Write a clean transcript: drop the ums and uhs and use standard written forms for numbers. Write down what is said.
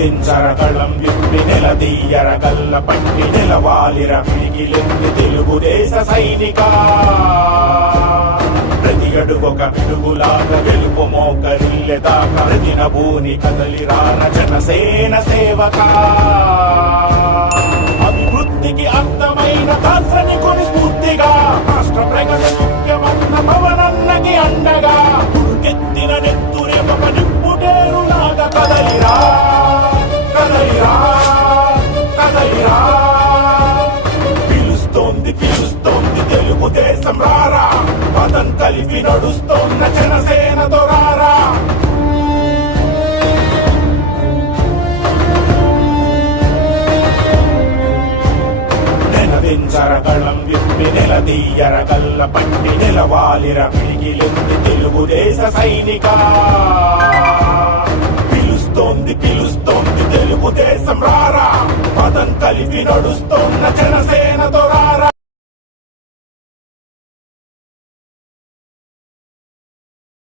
నినదించరగళం విప్పి నిలదీయర గల్ల పట్టి నిలవాలిర పిగిలింది తెలుగుదేశ సైనిక ప్రతి అడుగొక పిడుగులాగా గెలుపు మోకరిల్లెదాకా ప్రతిన భూని కదలిరాన జనసేన సేవక అభివృద్ధికి అర్థమైన దార్శనికుని స్ఫూర్తిగా రాష్ట్ర ప్రగతి ముఖ్యమన్న పవనన్నకి అండగా ఉరుకెత్తిన నెత్తురే ఒక నిప్పుటేరులాగా కదలిరా కదలిరా కదలిరా పిలుస్తోంది పిలుస్తోంది తెలుగుదేశం రారా పదం కలిపి నడుస్తోన్న జనసేనతో రారా నినదించరగళం విప్పి నిలదీయర గల్ల పట్టి నిలవాలిర పిగిలింది తెలుగుదేశ సైనిక పిలుస్తోంది పిలుస్తోంది తెలుగుదేశం రారా పదం కలిపి నడుస్తోన్న జనసేనతో రారా